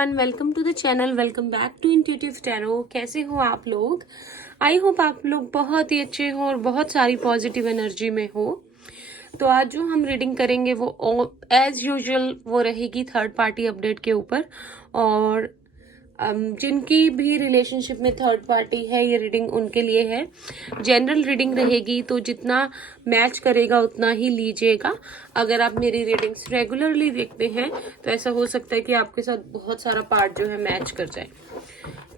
Everyone, welcome to the channel. Welcome back to intuitive tarot. कैसे हो आप लोग? आई होप आप लोग बहुत ही अच्छे हो और बहुत सारी पॉजिटिव एनर्जी में हो। तो आज जो हम रीडिंग करेंगे वो एज यूजुअल वो रहेगी थर्ड पार्टी अपडेट के ऊपर। और जिनकी भी रिलेशनशिप में थर्ड पार्टी है, ये रीडिंग उनके लिए है। जनरल रीडिंग रहेगी, तो जितना मैच करेगा उतना ही लीजिएगा। अगर आप मेरी रीडिंग्स रेगुलरली देखते हैं तो ऐसा हो सकता है कि आपके साथ बहुत सारा पार्ट जो है मैच कर जाए।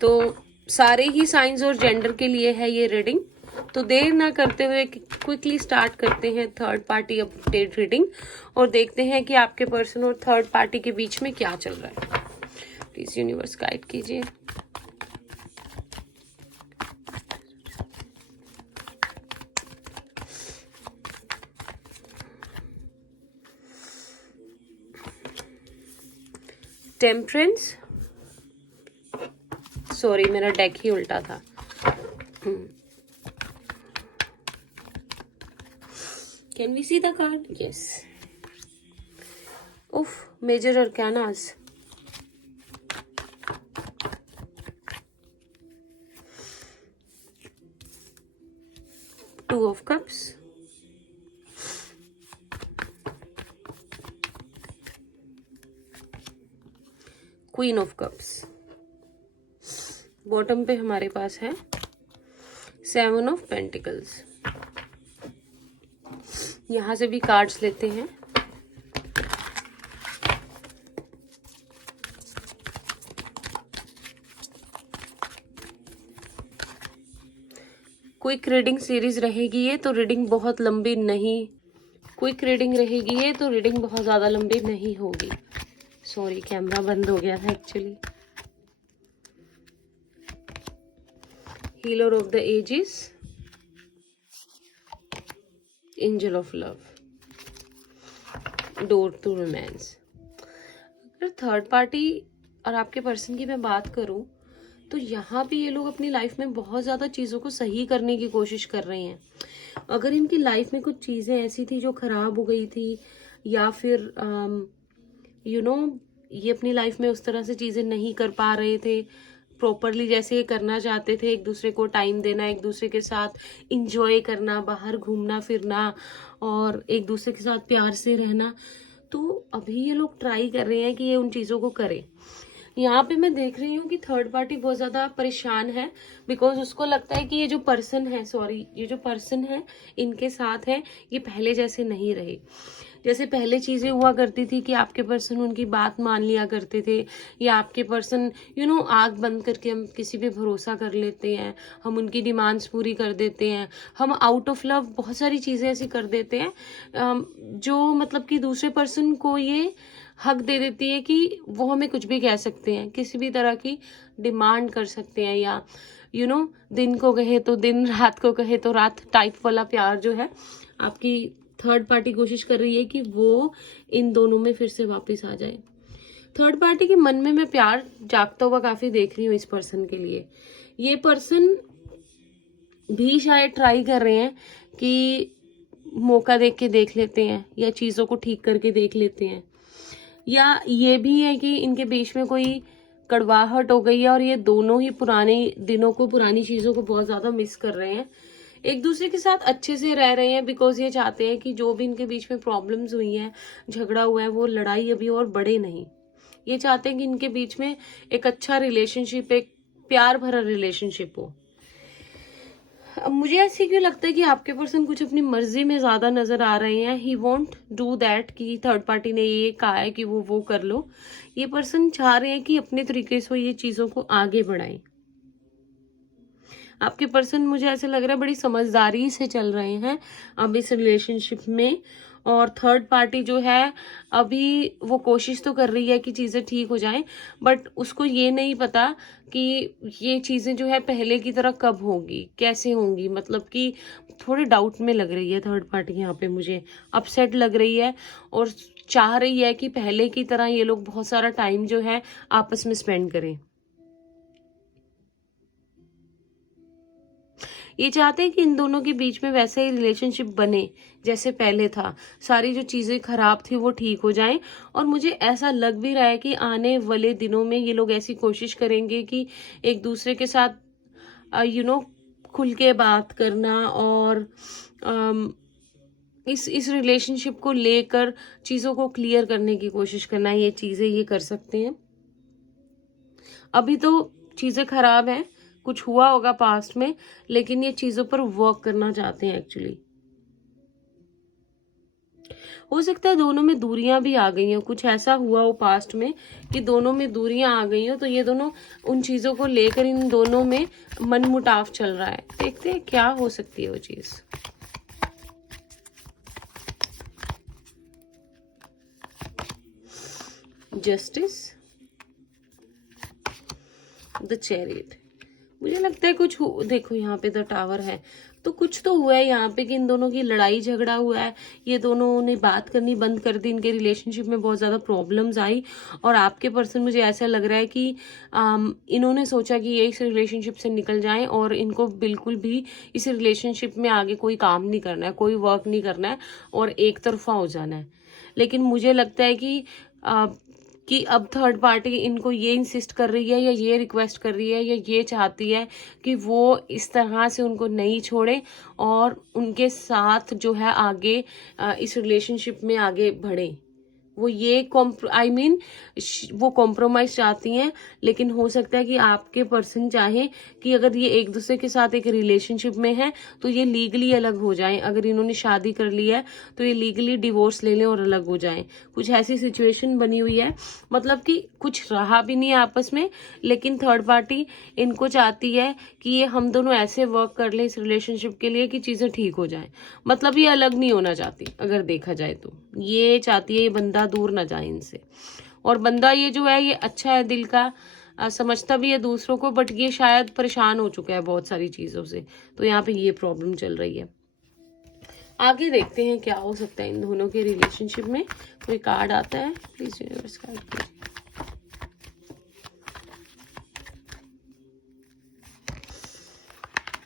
तो सारे ही साइंस और जेंडर के लिए है ये रीडिंग। तो देर ना करते हुए क्विकली स्टार्ट करते हैं थर्ड पार्टी अपडेट रीडिंग और देखते हैं कि आपके पर्सन और थर्ड पार्टी के बीच में क्या चल रहा है। प्लीज यूनिवर्स गाइड कीजिए। टेम्परेंस, सॉरी मेरा डेक ही उल्टा था। Can we see the card? Yes. उफ, major arcanas. Two of Cups, Queen of Cups। Bottom पे हमारे पास है Seven of Pentacles। यहां से भी कार्ड्स लेते हैं। क्विक रीडिंग सीरीज रहेगी ये, तो रीडिंग बहुत लंबी नहीं, क्विक रीडिंग रहेगी ये, तो रीडिंग बहुत ज्यादा लंबी नहीं होगी। सॉरी, कैमरा बंद हो गया था actually. Healer of the ages, angel of love, door to romance. अगर थर्ड पार्टी और आपके पर्सन की मैं बात करूं तो यहाँ पे ये लोग अपनी लाइफ में बहुत ज्यादा चीजों को सही करने की कोशिश कर रहे हैं। अगर इनकी लाइफ में कुछ चीजें ऐसी थी जो खराब हो गई थी, या फिर ये अपनी लाइफ में उस तरह से चीजें नहीं कर पा रहे थे प्रॉपरली जैसे ये करना चाहते थे, एक दूसरे को टाइम देना, एक दूसरे के साथ इंजॉय करना, बाहर घूमना फिरना और एक दूसरे के साथ प्यार से रहना, तो अभी ये लोग ट्राई कर रहे हैं कि ये उन चीजों को करें। यहाँ पे मैं देख रही हूँ कि थर्ड पार्टी बहुत ज्यादा परेशान है, बिकॉज उसको लगता है कि ये जो पर्सन है इनके साथ है, ये पहले जैसे नहीं रहे। जैसे पहले चीजें हुआ करती थी कि आपके पर्सन उनकी बात मान लिया करते थे, या आपके पर्सन आंख बंद करके हम किसी पे भरोसा कर लेते हैं, हम उनकी डिमांड्स पूरी कर देते हैं, हम आउट ऑफ लव बहुत सारी चीजें ऐसी कर देते हैं जो मतलब कि दूसरे पर्सन को ये हक दे देती है कि वो हमें कुछ भी कह सकते हैं, किसी भी तरह की डिमांड कर सकते हैं, या दिन को कहे तो दिन, रात को कहे तो रात टाइप वाला प्यार जो है आपकी थर्ड पार्टी कोशिश कर रही है कि वो इन दोनों में फिर से वापस आ जाए। थर्ड पार्टी के मन में मैं प्यार जागता हुआ काफी देख रही हूँ इस पर्सन के लिए। ये पर्सन भी शायद ट्राई कर रहे हैं कि मौका देख लेते हैं, या चीजों को ठीक करके देख लेते हैं, या ये भी है कि इनके बीच में कोई कड़वाहट हो गई है और ये दोनों ही पुराने दिनों को, पुरानी चीजों को बहुत ज्यादा मिस कर रहे हैं, एक दूसरे के साथ अच्छे से रह रहे हैं, बिकॉज ये चाहते हैं कि जो भी इनके बीच में प्रॉब्लम्स हुई हैं, झगड़ा हुआ है, वो लड़ाई अभी और बढ़े नहीं। ये चाहते हैं कि इनके बीच में एक अच्छा रिलेशनशिप, एक प्यार भरा रिलेशनशिप हो। अब मुझे ऐसे क्यों लगता है कि आपके पर्सन कुछ अपनी मर्जी में ज्यादा नजर आ रहे हैं। ही वॉन्ट डू दैट कि थर्ड पार्टी ने ये कहा है कि वो कर लो। ये पर्सन चाह रहे हैं कि अपने तरीके से ये चीजों को आगे बढ़ाएं। आपके पर्सन, मुझे ऐसे लग रहा है, बड़ी समझदारी से चल रहे हैं अब इस रिलेशनशिप में। और थर्ड पार्टी जो है अभी वो कोशिश तो कर रही है कि चीजें ठीक हो जाएं, बट उसको ये नहीं पता कि ये चीजें जो है पहले की तरह कब होंगी, कैसे होंगी। मतलब कि थोड़ी डाउट में लग रही है थर्ड पार्टी यहाँ पे, मुझे अपसेट लग रही है और चाह रही है कि पहले की तरह ये लोग बहुत सारा टाइम जो है आपस में स्पेंड करें। ये चाहते हैं कि इन दोनों के बीच में वैसा ही रिलेशनशिप बने जैसे पहले था, सारी जो चीज़ें खराब थी वो ठीक हो जाएं। और मुझे ऐसा लग भी रहा है कि आने वाले दिनों में ये लोग ऐसी कोशिश करेंगे कि एक दूसरे के साथ खुल के बात करना और इस रिलेशनशिप को लेकर चीज़ों को क्लियर करने की कोशिश करना, ये चीज़ें ये कर सकते हैं। अभी तो चीज़ें खराब हैं, कुछ हुआ होगा पास्ट में, लेकिन ये चीज़ों पर वर्क करना चाहते हैं एक्चुअली। हो सकता है दोनों में दूरियां भी आ गई हो, कुछ ऐसा हुआ हो पास्ट में कि दोनों में दूरियां आ गई हो, तो ये दोनों उन चीज़ों को लेकर इन दोनों में मनमुटाव चल रहा है। देखते हैं क्या हो सकती है वो चीज़। जस्टिस, द चैरियट, मुझे लगता है कुछ देखो यहाँ पे द टावर है, तो कुछ तो हुआ है यहाँ पे कि इन दोनों की लड़ाई झगड़ा हुआ है, ये दोनों ने बात करनी बंद कर दी, इनके रिलेशनशिप में बहुत ज़्यादा प्रॉब्लम्स आई। और आपके पर्सन, मुझे ऐसा लग रहा है कि इन्होंने सोचा कि ये इस रिलेशनशिप से निकल जाएं और इनको बिल्कुल भी इस रिलेशनशिप में आगे कोई काम नहीं करना है, कोई वर्क नहीं करना है और एक तरफा हो जाना है। लेकिन मुझे लगता है कि अब थर्ड पार्टी इनको ये इंसिस्ट कर रही है या ये रिक्वेस्ट कर रही है या ये चाहती है कि वो इस तरह से उनको नहीं छोड़े और उनके साथ जो है आगे इस रिलेशनशिप में आगे बढ़े। वो ये वो कॉम्प्रोमाइज चाहती हैं, लेकिन हो सकता है कि आपके पर्सन चाहे कि अगर ये एक दूसरे के साथ एक रिलेशनशिप में है तो ये लीगली अलग हो जाएं। अगर इन्होंने शादी कर ली है तो ये लीगली डिवोर्स ले लें और अलग हो जाएं। कुछ ऐसी सिचुएशन बनी हुई है, मतलब कि कुछ रहा भी नहीं आपस में, लेकिन थर्ड पार्टी इनको चाहती है कि ये हम दोनों ऐसे वर्क कर लें इस रिलेशनशिप के लिए कि चीज़ें ठीक हो जाएं। मतलब ये अलग नहीं होना चाहती, अगर देखा जाए तो ये चाहती है ये बंदा दूर ना जाए इनसे। और बंदा ये जो है ये अच्छा है, दिल का समझता भी है दूसरों को, बट ये शायद परेशान हो चुका है बहुत सारी चीज़ों से, तो यहाँ पे ये प्रॉब्लम चल रही है। आगे देखते हैं क्या हो सकता है इन दोनों के रिलेशनशिप में। कोई कार्ड आता है प्लीज यूनिवर्स कार्ड कीजिए।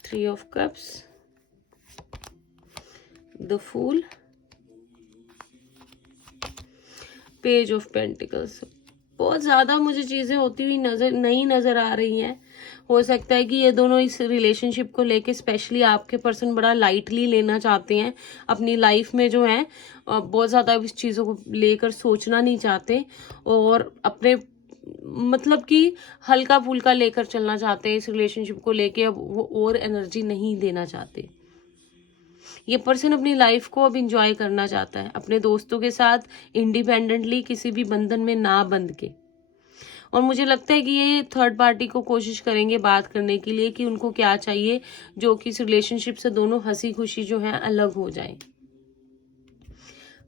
Three of cups, the fool, page of pentacles. बहुत ज़्यादा मुझे चीज़ें होती हुई नजर आ रही हैं। हो सकता है कि ये दोनों इस रिलेशनशिप को लेके स्पेशली आपके पर्सन बड़ा लाइटली लेना चाहते हैं अपनी लाइफ में, जो है बहुत ज़्यादा इस चीज़ों को लेकर सोचना नहीं चाहते और अपने मतलब कि हल्का फुल्का लेकर चलना चाहते हैं इस रिलेशनशिप को लेके। अब वो और एनर्जी नहीं देना चाहते। ये पर्सन अपनी लाइफ को अब इंजॉय करना चाहता है अपने दोस्तों के साथ इंडिपेंडेंटली, किसी भी बंधन में ना बंध के। और मुझे लगता है कि ये थर्ड पार्टी को कोशिश करेंगे बात करने के लिए कि उनको क्या चाहिए, जो कि इस रिलेशनशिप से दोनों हंसी खुशी जो है अलग हो जाए।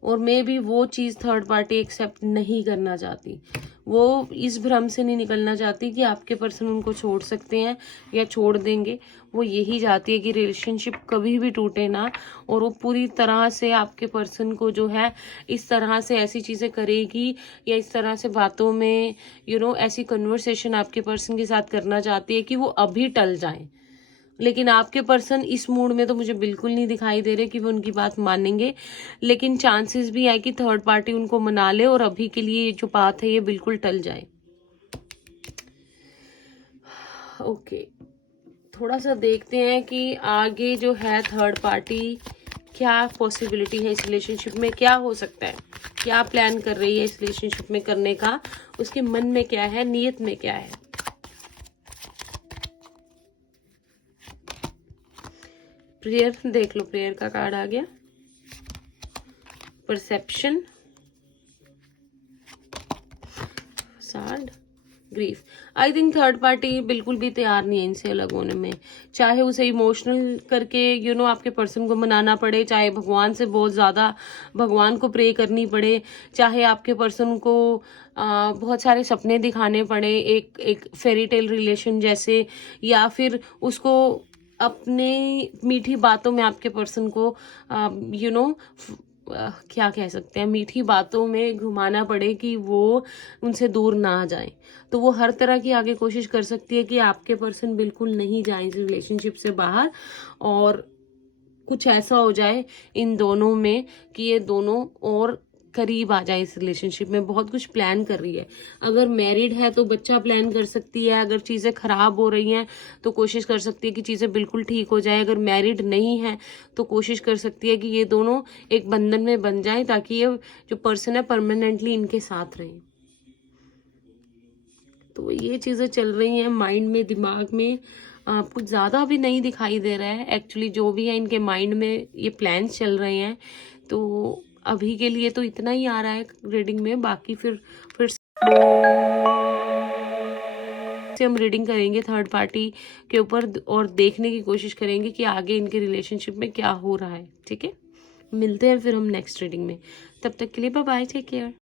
और मे बी वो चीज़ थर्ड पार्टी एक्सेप्ट नहीं करना चाहती, वो इस भ्रम से नहीं निकलना चाहती कि आपके पर्सन उनको छोड़ सकते हैं या छोड़ देंगे। वो यही चाहती है कि रिलेशनशिप कभी भी टूटे ना, और वो पूरी तरह से आपके पर्सन को जो है इस तरह से ऐसी चीज़ें करेगी या इस तरह से बातों में ऐसी कन्वर्सेशन आपके पर्सन के साथ करना चाहती है कि वो अभी टल जाए। लेकिन आपके पर्सन इस मूड में तो मुझे बिल्कुल नहीं दिखाई दे रहे कि वो उनकी बात मानेंगे, लेकिन चांसेस भी है कि थर्ड पार्टी उनको मना ले और अभी के लिए जो बात है ये बिल्कुल टल जाए। ओके, थोड़ा सा देखते हैं कि आगे जो है थर्ड पार्टी क्या पॉसिबिलिटी है इस रिलेशनशिप में, क्या हो सकता है, क्या प्लान कर रही है इस रिलेशनशिप में करने का, उसके मन में क्या है, नीयत में क्या है। प्रेयर देख लो, प्रेयर का कार्ड आ गया। Perception, facade, grief. I think third party बिल्कुल भी तैयार नहीं है इनसे अलग होने में, चाहे उसे इमोशनल करके आपके पर्सन को मनाना पड़े, चाहे भगवान से बहुत ज़्यादा भगवान को प्रे करनी पड़े, चाहे आपके पर्सन को बहुत सारे सपने दिखाने पड़े एक फेरी टेल रिलेशन जैसे, या फिर उसको अपने मीठी बातों में आपके पर्सन को क्या कह सकते हैं, मीठी बातों में घुमाना पड़े कि वो उनसे दूर ना जाए, तो वो हर तरह की आगे कोशिश कर सकती है कि आपके पर्सन बिल्कुल नहीं जाए इस रिलेशनशिप से बाहर, और कुछ ऐसा हो जाए इन दोनों में कि ये दोनों और करीब आ जाए इस रिलेशनशिप में। बहुत कुछ प्लान कर रही है। अगर मैरिड है तो बच्चा प्लान कर सकती है, अगर चीज़ें खराब हो रही हैं तो कोशिश कर सकती है कि चीज़ें बिल्कुल ठीक हो जाए। अगर मैरिड नहीं है तो कोशिश कर सकती है कि ये दोनों एक बंधन में बन जाए, ताकि ये जो पर्सन है परमानेंटली इनके साथ रहे। तो ये चीज़ें चल रही हैं माइंड में, दिमाग में। कुछ ज़्यादा अभी नहीं दिखाई दे रहा है एक्चुअली, जो भी है इनके माइंड में ये प्लान्स चल रहे हैं। तो अभी के लिए तो इतना ही आ रहा है रीडिंग में, बाकी फिर से हम रीडिंग करेंगे थर्ड पार्टी के ऊपर और देखने की कोशिश करेंगे कि आगे इनके रिलेशनशिप में क्या हो रहा है। ठीक है, मिलते हैं फिर हम नेक्स्ट रीडिंग में। तब तक के लिए बाय बाय, टेक केयर।